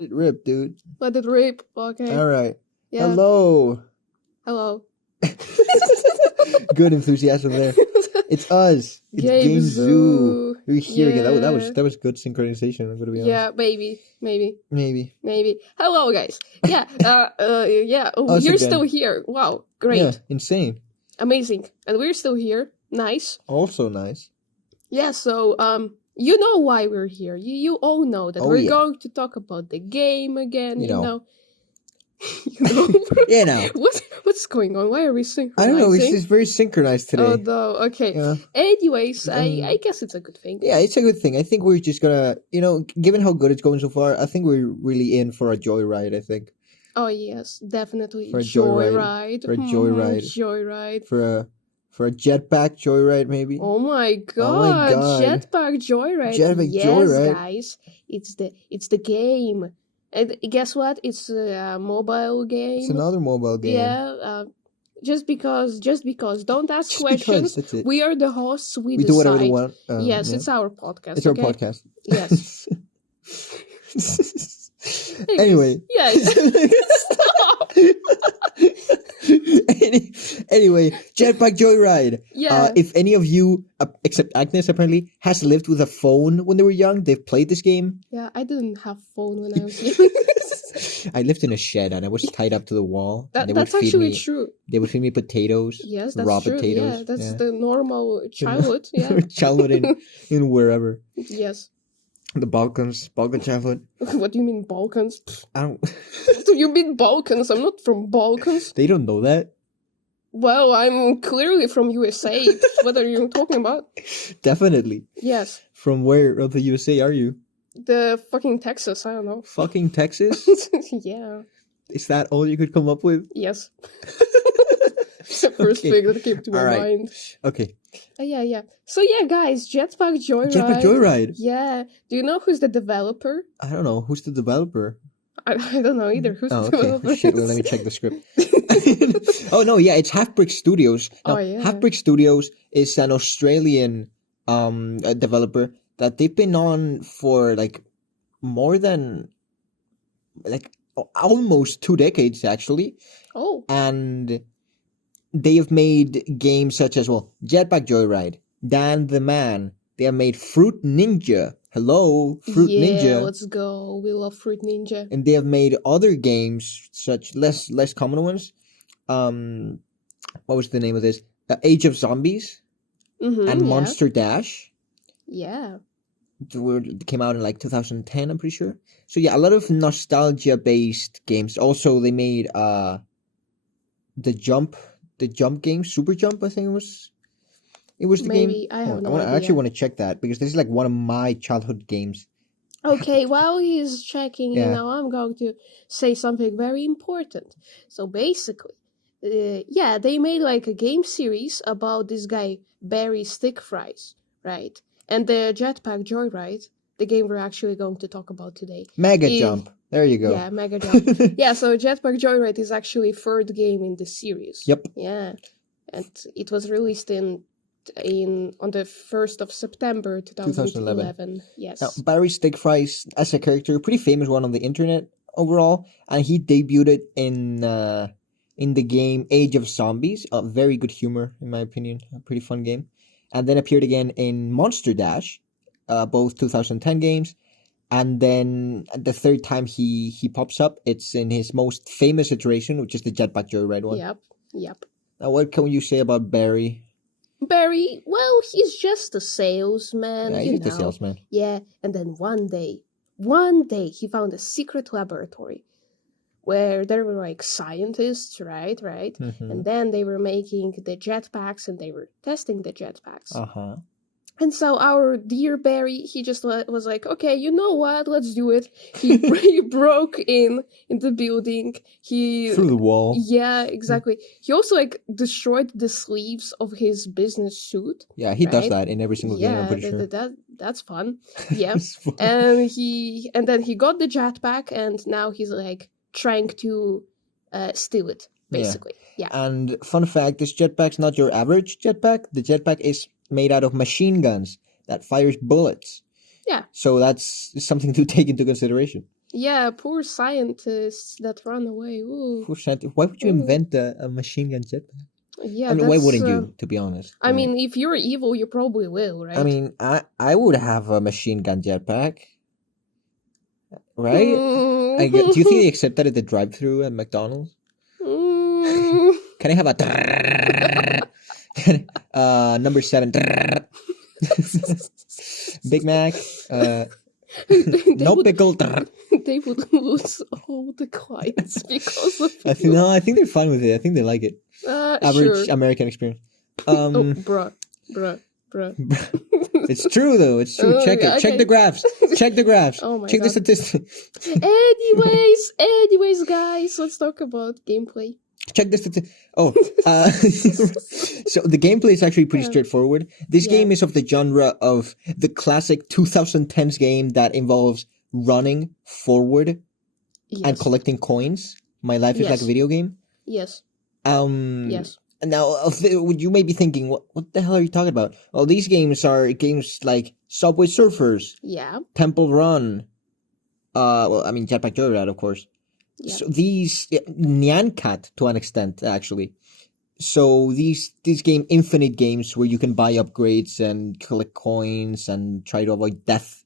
It ripped, dude. Let it rip. Okay. All right. Yeah. Hello. Hello. Good enthusiasm there. It's us. It's Gamezoo. We're here again. That was good synchronization. I'm gonna be honest. Yeah, maybe. Hello, guys. Yeah. Us You're again. still here. Wow, great, Yeah, insane. amazing, and we're still here. Nice. Also nice. Yeah. So you know why we're here. You all know that we're going to talk about the game again. You know. You know. What's going on? Why are we synchronizing? I don't know. It's just very synchronized today. Oh no. Okay. Yeah. Anyways, I guess it's a good thing. Yeah, it's a good thing. I think we're just gonna, given how good it's going so far, I think we're really in for a joyride. I think. Oh yes, definitely. For a joyride. For a joyride. Joyride. For a jetpack joyride, maybe. Oh my god! Jetpack Joyride. Jetpack Joyride. Guys, it's the game. And guess what? It's a mobile game. It's another mobile game. Yeah. Just because. Don't ask questions. That's it. We are the hosts. We do whatever we want. Yes, yeah. It's our podcast. It's our podcast. Yes. Anyway. Yeah. Stop. Anyway, Jetpack Joyride. Yeah. If any of you, except Agnes apparently, has lived with a phone when they were young, they've played this game. Yeah, I didn't have phone when I was young. I lived in a shed and I was tied up to the wall. That's actually true. They would feed me potatoes. Yes, that's raw true. potatoes. Yeah, that's the normal childhood. Yeah. Childhood in wherever. Yes. The Balkan childhood. What do you mean Balkans? I don't. What do you mean Balkans? I'm not from Balkans. They don't know that. Well, I'm clearly from USA. What are you talking about? Definitely. Yes. From where of the USA are you? The fucking Texas, I don't know. Fucking Texas? Yeah. Is that all you could come up with? Yes. The first thing that came to my mind. Okay. Yeah. So yeah, guys, Jetpack Joyride. Jetpack Joyride. Yeah. Do you know who's the developer? I don't know. Who's the developer? I don't know either. Who's the developer? Okay. Shit, well, let me check the script. Oh no, yeah, it's Half Brick Studios. Now, Half Brick Studios is an Australian developer that they've been on for more than almost 2 decades actually. Oh. And they have made games such as Jetpack Joyride, Dan the Man. They have made Fruit Ninja. Hello, Fruit Ninja. Yeah, let's go. We love Fruit Ninja. And they have made other games, such less common ones. What was the name of this? Age of Zombies and Monster Dash. Yeah. It came out in 2010, I'm pretty sure. So yeah, a lot of nostalgia-based games. Also, they made the jump game, Super Jump, I think it was. It was the game. I have no idea. I actually want to check that because this is one of my childhood games. Okay, while he's checking, I'm going to say something very important. So basically, they made a game series about this guy, Barry Stick Fries, right? And the Jetpack Joyride, the game we're actually going to talk about today. Mega Jump. There you go. Yeah, Mega Jump. Yeah, so Jetpack Joyride is actually third game in the series. Yep. Yeah. And it was released on the 1st of September 2011. Yes. Now, Barry Stick Fries, as a character, a pretty famous one on the internet overall, and he debuted in the game Age of Zombies. Very good humor, in my opinion. A pretty fun game. And then appeared again in Monster Dash, both 2010 games. And then the third time he pops up, it's in his most famous iteration, which is the Jetpack Joyride one. Yep. Now, what can you say about Barry? Barry, well, he's just a salesman. Yeah, he's just a salesman. Yeah, and then one day, he found a secret laboratory where there were scientists, right? Mm-hmm. And then they were making the jetpacks and they were testing the jetpacks. Uh-huh. And so our dear Barry, he just was like, okay, you know what? Let's do it. He broke in the building. Through the wall. Yeah, exactly. He also destroyed the sleeves of his business suit. Yeah, he does that in every single game. I'm pretty sure. That's fun. Yeah, fun. And then he got the jetpack, and now he's trying to steal it, basically. Yeah. And fun fact: this jetpack's not your average jetpack. The jetpack is made out of machine guns that fires bullets. Yeah. So that's something to take into consideration. Yeah, poor scientists that run away. Ooh. Why would you Ooh. invent a machine gun jetpack? Yeah, I mean, why that's. wouldn't you? To be honest, I mean, if you're evil, you probably will, I right? mean, I would have a machine gun jetpack, right? Do you think they accept that at the drive-thru at McDonald's? Can I have a number 7 Big Mac? No would, pickle. They would lose all the clients because of you. No, I think they're fine with it. I think they like it. Average Sure. American experience. Oh, bruh. It's true though. It's true. Check it. Okay. Check the graphs. Check the graphs. Oh my Check God. the statistics. Anyways, guys, let's talk about gameplay. Check the statistics. Oh, so the gameplay is actually pretty straightforward. This game is of the genre of the classic 2010s game that involves running forward and collecting coins. My life is like a video game. Yes. Yes. Now, you may be thinking, what the hell are you talking about? Well, these games are games like Subway Surfers. Yeah. Temple Run. Jetpack Joyride, of course. Yeah. So these Nyan Cat to an extent, actually. So these infinite games where you can buy upgrades and collect coins and try to avoid death.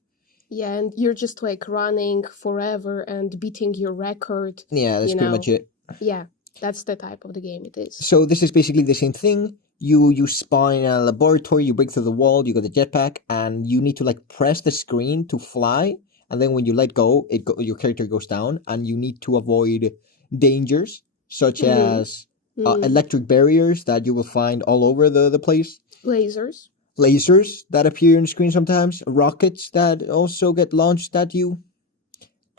Yeah, and you're just like running forever and beating your record. Yeah, that's pretty much it. Yeah, that's the type of the game it is. So this is basically the same thing. You spawn in a laboratory, you break through the wall, you got the jetpack, and you need to like press the screen to fly. And then when you let go, your character goes down, and you need to avoid dangers such as electric barriers that you will find all over the place. Lasers that appear on the screen sometimes. Rockets that also get launched at you.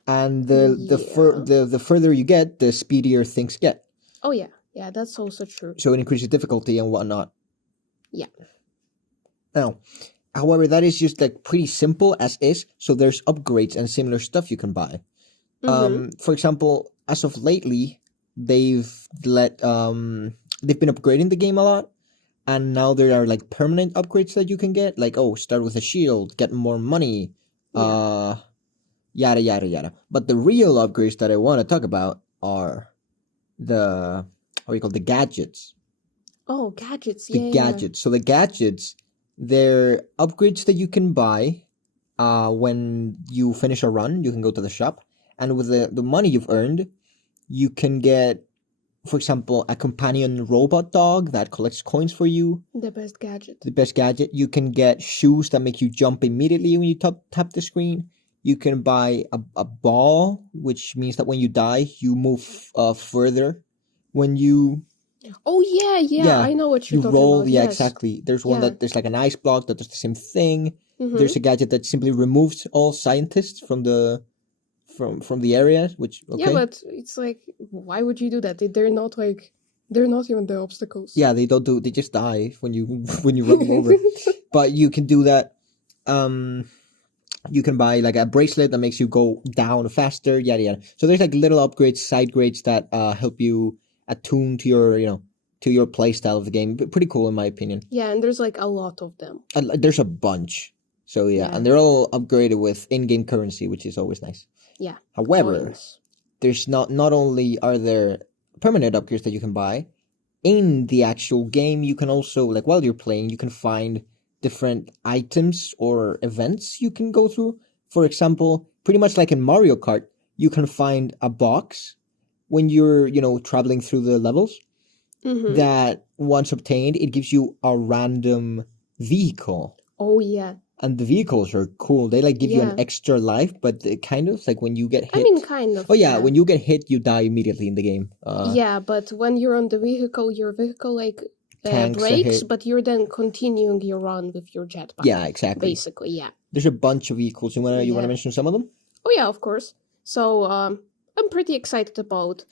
And the further you get, the speedier things get. Oh yeah, yeah, that's also true. So it increases difficulty and whatnot. Yeah. Now, however, that is just like pretty simple as is. So there's upgrades and similar stuff you can buy. For example, as of lately, they've been upgrading the game a lot, and now there are like permanent upgrades that you can get. Like, start with a shield, get more money, yada yada yada. But the real upgrades that I want to talk about are the gadgets. Oh, gadgets! The gadgets. So the gadgets. They're upgrades that you can buy when you finish a run. You can go to the shop, and with the money you've earned, you can get, for example, a companion robot dog that collects coins for you. The best gadget. You can get shoes that make you jump immediately when you tap the screen. You can buy a ball, which means that when you die, you move further. When you... Oh, yeah, I know what you're talking about. Yeah, exactly. There's one there's like an ice block that does the same thing. There's a gadget that simply removes all scientists from the area, which, okay. Yeah, but it's like, why would you do that? They're not even the obstacles. Yeah, they just die when you run them over. But you can do that. You can buy like a bracelet that makes you go down faster, yada yada. So there's like little upgrades, side grades that help you attune to your play style of the game. Pretty cool in my opinion. Yeah, and there's like a lot of them. There's a bunch. So yeah, and they're all upgraded with in-game currency, which is always nice. Yeah. However, there's not only are there permanent upgrades that you can buy, in the actual game you can also, like, while you're playing, you can find different items or events you can go through. For example, pretty much like in Mario Kart, you can find a box when you're, traveling through the levels, that once obtained, it gives you a random vehicle. Oh, yeah. And the vehicles are cool. They like give you an extra life, but kind of like when you get hit. I mean, kind of. Oh yeah, when you get hit, you die immediately in the game. Yeah, but when you're on the vehicle, your vehicle breaks, but you're then continuing your run with your jetpack. Yeah, exactly. Basically, yeah. There's a bunch of vehicles. You wanna mention some of them? Oh yeah, of course. So I'm pretty excited about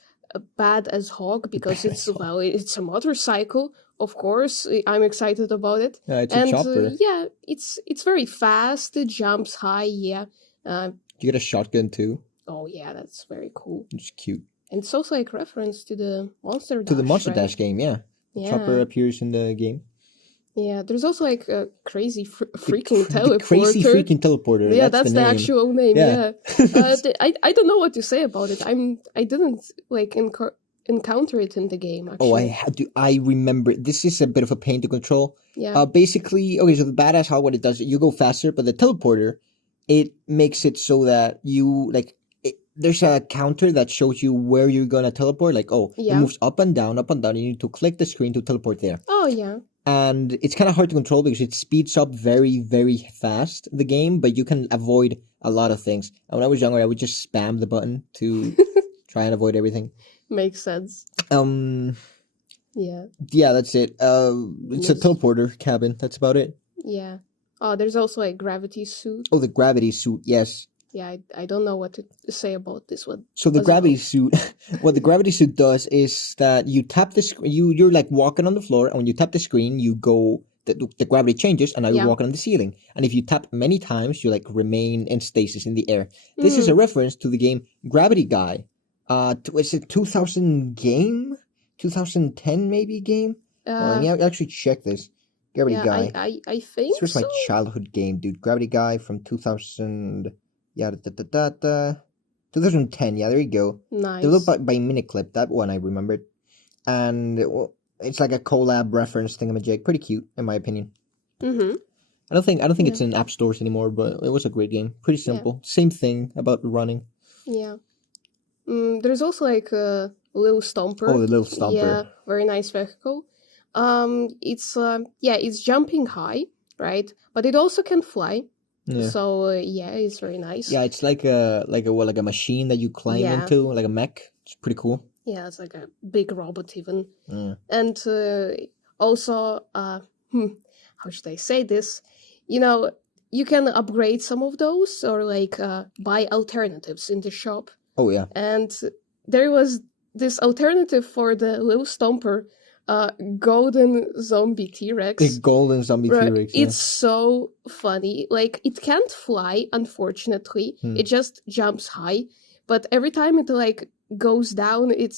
Bad as Hog because it's a motorcycle. Of course, I'm excited about it. It's a chopper. Yeah, it's very fast. It jumps high. Yeah. You get a shotgun too. Oh yeah, that's very cool. It's cute. And it's also like reference to the Monster Dash. To the Monster Dash game, yeah. Yeah. Chopper appears in the game. Yeah, there's also like a crazy freaking teleporter. The crazy freaking teleporter. Yeah, that's the name. actual name. Yeah. I don't know what to say about it. I didn't like encounter it in the game. Actually. Oh, I had to. I remember. This is a bit of a pain to control. Yeah. Basically, okay. So the badass, how what it does, you go faster, but the teleporter, it makes it so that you like. There's a counter that shows you where you're gonna teleport. Like, oh, it moves up and down, up and down. You need to click the screen to teleport there. Oh yeah. And it's kind of hard to control because it speeds up very, very fast the game, but you can avoid a lot of things. And when I was younger, I would just spam the button to try and avoid everything. Makes sense. Yeah. Yeah, that's it. It's a teleporter cabin. That's about it. Yeah. Oh, there's also a gravity suit. Oh, the gravity suit. Yes. Yeah, I don't know what to say about this one. So the gravity suit, what the gravity suit does is that you tap the screen. You're like walking on the floor, and when you tap the screen, you go. The gravity changes, and now you're walking on the ceiling. And if you tap many times, you like remain in stasis in the air. This is a reference to the game Gravity Guy. Was it 2000 game? 2010 maybe game? Yeah, actually check this. Gravity Guy. I think this was my childhood game, dude. Gravity Guy from 2000. Yeah, 2010. Yeah, there you go. Nice. Developed by Miniclip. That one I remembered. And it's like a collab reference thingamajig. Pretty cute, in my opinion. Mm-hmm. I don't think it's in app stores anymore, but it was a great game. Pretty simple. Same thing about running. Yeah. There's also like a little stomper. Oh, the little stomper. Yeah, very nice vehicle. It's jumping high, right? But it also can fly. Yeah. So it's very nice. Yeah, it's like a machine that you climb into, like a mech. It's pretty cool. Yeah, it's like a big robot even. Yeah. And also, how should I say this? You know, you can upgrade some of those or like buy alternatives in the shop. Oh yeah. And there was this alternative for the little stomper. Golden zombie T-Rex. The golden zombie T-Rex. Yeah. It's so funny. Like, it can't fly, unfortunately. It just jumps high. But every time it like goes down, it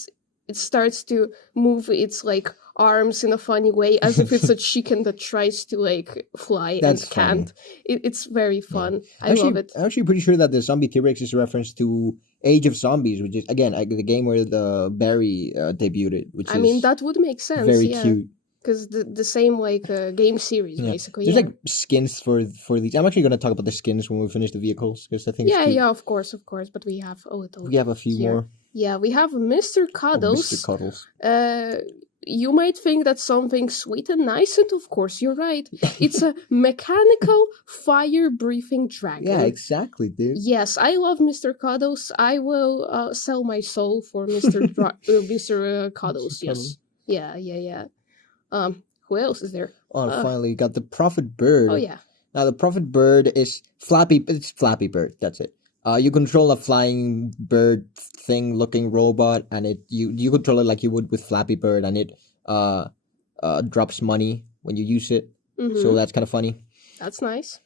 starts to move its like arms in a funny way, as if it's a chicken that tries to like fly and can't. It's very fun. Yeah. I love it. I'm actually pretty sure that the zombie T-Rex is a reference to Age of Zombies, which is again the game where the Barry debuted. Which I mean, that would make sense. Very cute. Because the same like game series basically. There's like skins for these. I'm actually going to talk about the skins when we finish the vehicles because I think of course. But we have a little. We have a few more. Yeah, we have Mr. Cuddles. Mr. Cuddles. You might think that's something sweet and nice, and of course you're right. It's a mechanical fire-breathing dragon. Yeah, exactly, dude. Yes, I love Mr. Cuddles. I will sell my soul for Mr. Mr. Cuddles. Yes. Yeah. Who else is there? Oh, finally, you got the Prophet Bird. Oh yeah. Now the Prophet Bird is Flappy. It's Flappy Bird. That's it. You control a flying bird thing-looking robot, and you control it like you would with Flappy Bird, and it drops money when you use it. Mm-hmm. So that's kind of funny. That's nice.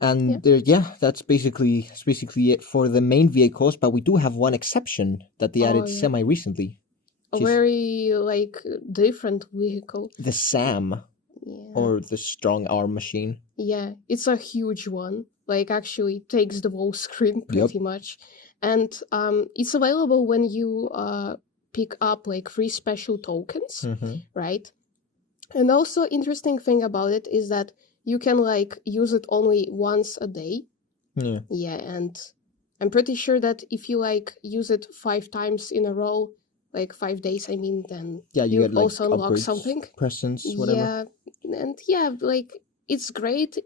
And that's basically it for the main vehicles. But we do have one exception that they added semi recently. A very like different vehicle. The SAM, or the Strong Arm Machine. Yeah, it's a huge one. Like, actually takes the whole screen pretty much. And it's available when you pick up, like, free special tokens, right? And also, interesting thing about it is that you can, like, use it only once a day. Yeah. Yeah, and I'm pretty sure that if you, like, use it 5 times in a row, like 5 days, I mean, then you get, like, also unlock something. Presents, whatever. Yeah, and like, it's great.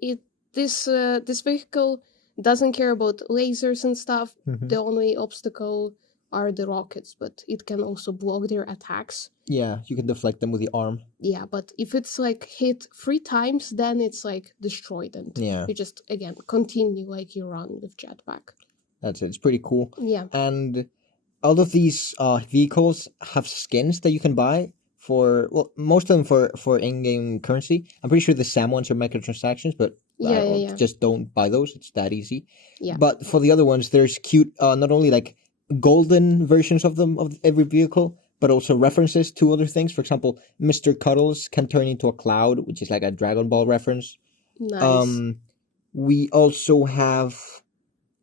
This vehicle doesn't care about lasers and stuff. Mm-hmm. The only obstacle are the rockets, but it can also block their attacks. Yeah, you can deflect them with the arm. Yeah, but if it's like hit 3 times, then it's like destroyed, and you just again continue like you run with Jetpack. That's it. It's pretty cool. Yeah, and all of these vehicles have skins that you can buy. Most of them for in-game currency. I'm pretty sure the SAM ones are microtransactions, but just don't buy those. It's that easy. Yeah. But for the other ones, there's cute, not only like golden versions of them of every vehicle, but also references to other things. For example, Mr. Cuddles can turn into a cloud, which is like a Dragon Ball reference. Nice. We also have.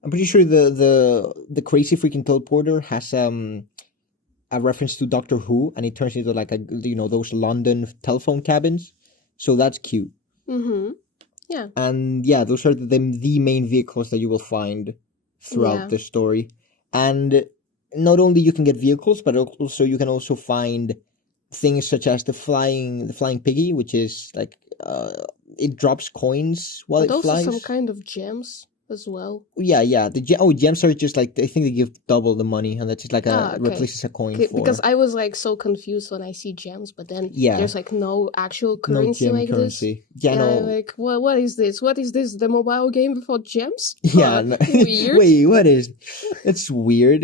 I'm pretty sure the crazy freaking teleporter has a reference to Doctor Who, and it turns into like a those London telephone cabins. So that's cute. Mm-hmm. Yeah. And yeah, those are the main vehicles that you will find throughout the story. And not only you can get vehicles, but also you can also find things such as the flying piggy, which is like it drops coins while But it also flies. some kind of gems as well. Yeah. Gems are just like, I think they give double the money, and that's just like replaces a coin for. Because I was like so confused when I see gems, but then there's like no actual currency no gem like currency. this. Yeah, no. Like what is this? What is this? The mobile game without gems? Yeah, no. Weird. Wait, what is? It's weird.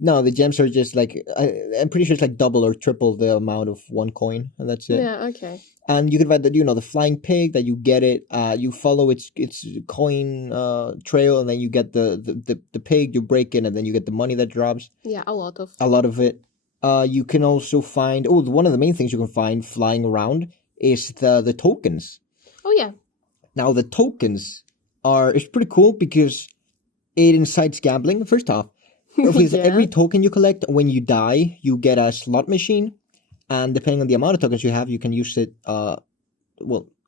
No, the gems are just like I'm pretty sure it's like double or triple the amount of one coin, and that's it. Yeah. Okay. And you can find the flying pig that you get it. You follow its coin trail, and then you get the pig. You break it, and then you get the money that drops. Yeah, a lot of it. You can also find one of the main things you can find flying around is the tokens. Oh yeah. Now the tokens it's pretty cool because it incites gambling. First off, with every token you collect, when you die, you get a slot machine. And depending on the amount of tokens you have, you can use it,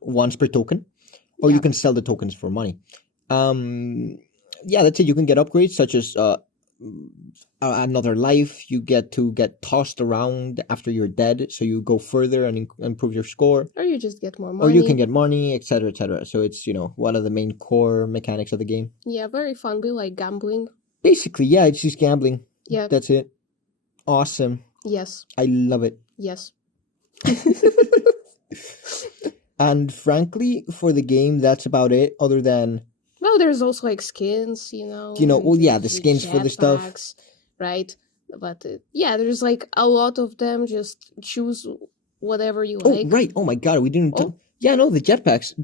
once per token, or you can sell the tokens for money. That's it. You can get upgrades such as another life. You get to get tossed around after you're dead, so you go further and improve your score. Or you just get more money. Or you can get money, etc., etc. So it's one of the main core mechanics of the game. Yeah, very fun. Be like gambling. Basically, yeah, it's just gambling. Yeah, that's it. Awesome. Yes. I love it. Yes. And frankly, for the game, that's about it. Other than, well, there's also like skins, the skins for the stuff, right? But there's like a lot of them. Just choose whatever you like. Right. Oh my god, we didn't. The jetpacks.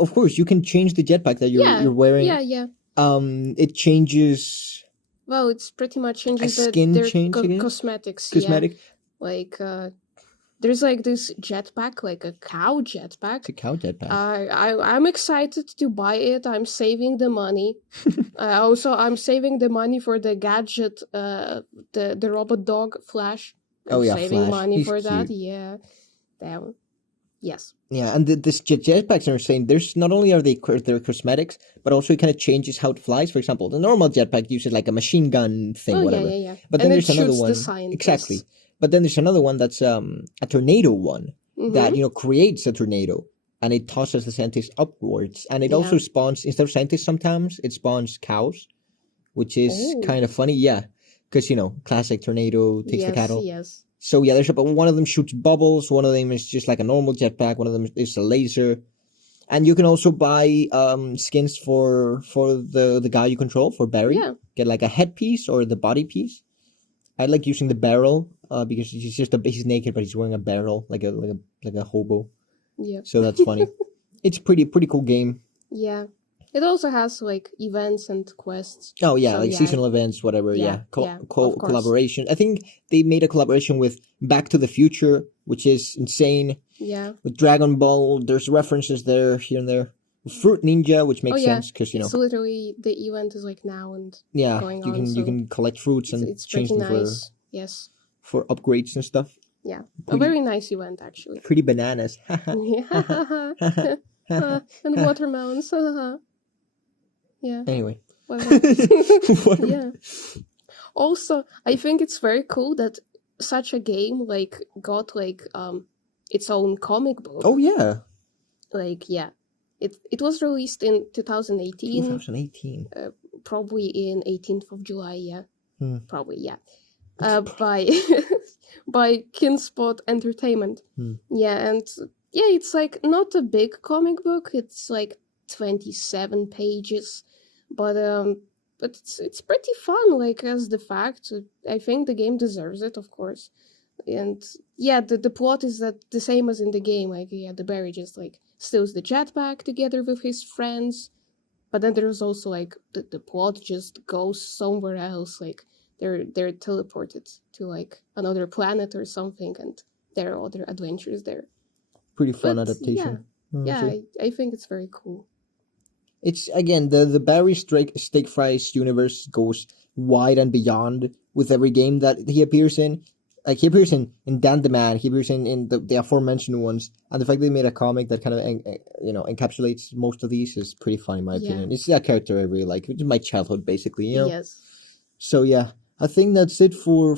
Of course, you can change the jetpack that you're wearing. Yeah. It changes. Well, it's pretty much changes their cosmetics. Cosmetic. Yeah. Like there's like this jetpack, like a cow jetpack. It's a cow jetpack. I'm excited to buy it. I'm saving the money. I'm saving the money for the gadget, the robot dog Flash. I'm saving Flash. money He's for cute. that. Yeah. Damn. Yes. Yeah, and this jetpacks are saying there's not only are they're cosmetics, but also it kind of changes how it flies. For example, the normal jetpack uses like a machine gun thing, whatever. Yeah. But then there's another one. Exactly. But then there's another one that's a tornado one that creates a tornado, and it tosses the scientists upwards, and it also spawns, instead of scientists sometimes it spawns cows, which is kind of funny. Yeah, because classic tornado takes the cattle. Yes. So yeah, but one of them shoots bubbles, one of them is just like a normal jetpack, one of them is a laser. And you can also buy skins for the guy you control, for Barry. Yeah. Get like a headpiece or the body piece. I like using the barrel because he's naked, but he's wearing a barrel like a hobo. Yeah. So that's funny. It's pretty cool game. Yeah. It also has like events and quests. Oh yeah, so, seasonal events, whatever. Yeah. Collaboration. I think they made a collaboration with Back to the Future, which is insane. Yeah. With Dragon Ball, there's references there, here and there. Fruit Ninja, which makes sense because it's literally the event is like now and going on. You can collect fruits and it's change them nice. for upgrades and stuff. Yeah, a very nice event actually. Pretty bananas. And watermelons. Yeah. Anyway. Yeah. Also, I think it's very cool that such a game like got like its own comic book. Oh yeah. It was released in 2018. 2018. Probably in 18th of July, yeah. Probably, yeah. By by Kinspot Entertainment. Yeah, and it's like not a big comic book. It's like 27 pages, but it's pretty fun. Like as the fact, I think the game deserves it, of course. And yeah, the plot is that the same as in the game. Like the Barry just like steals the jetpack together with his friends, but then there's also like the plot just goes somewhere else. Like they're teleported to like another planet or something, and there are other adventures there. Pretty fun But adaptation. I think it's very cool. It's again the Barry Steak Fries universe goes wide and beyond with every game that he appears in. Like he appears in Dan the Man, he appears in the aforementioned ones, and the fact they made a comic that kind of encapsulates most of these is pretty fun in my opinion. It's that character I really like, which is my childhood basically, you know. Yes. So yeah, I think that's it for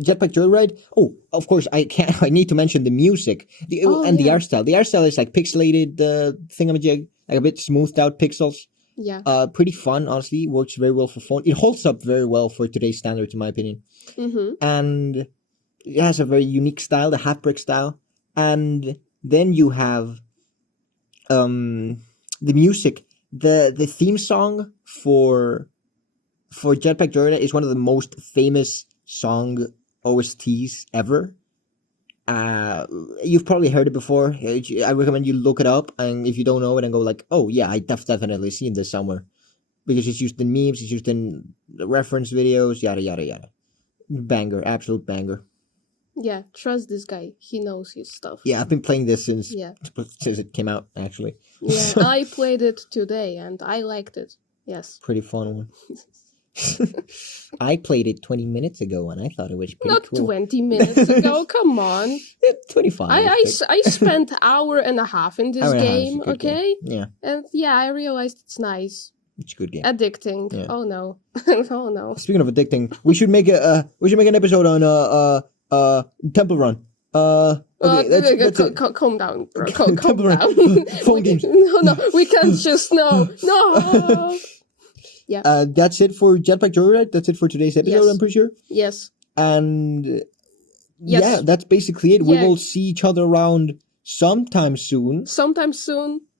Jetpack Joyride. Oh, of course, I need to mention the music the art style. The art style is like pixelated thingamajig, like a bit smoothed out pixels. Yeah. Pretty fun, honestly. Works very well for phone. It holds up very well for today's standards, in my opinion. Mm-hmm. And it has a very unique style, the half brick style. And then you have the music. The theme song for Jetpack Joyride is one of the most famous song OSTs ever. You've probably heard it before. I recommend you look it up, and if you don't know it, and go like, oh yeah, I definitely seen this somewhere, because it's used in memes, it's used in reference videos, yada yada yada. Banger, absolute banger. Yeah, trust this guy. He knows his stuff. Yeah, I've been playing this since it came out, actually. Yeah, I played it today, and I liked it. Yes. Pretty fun one. I played it 20 minutes ago, and I thought it was pretty cool. Not 20 minutes ago, come on. 25. I spent an hour and a half in this game, okay? Yeah. And yeah, I realized it's nice. It's a good game. Addicting. Yeah. Oh no. Oh no. Speaking of addicting, we should make an episode on Temple Run. Okay, that's it. Calm down, bro. Calm Temple Run. down. Phone games. No, we can't just no. Yeah. That's it for Jetpack Joyride. That's it for today's episode, I'm pretty sure. Yes. And yeah, that's basically it. We will see each other around sometime soon.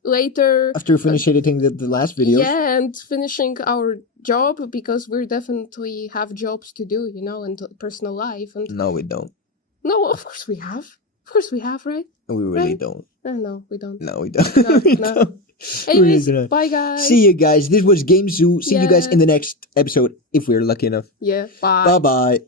Later. After finishing editing the last video. Yeah, and finishing our job, because we definitely have jobs to do, and personal life. And no, we don't. No, of course we have. Of course we have, right? We really don't. No, we don't. No, we don't. No. Anyways, bye guys. See you guys. This was Gamezoo. See you guys in the next episode if we're lucky enough. Yeah, bye. Bye-bye.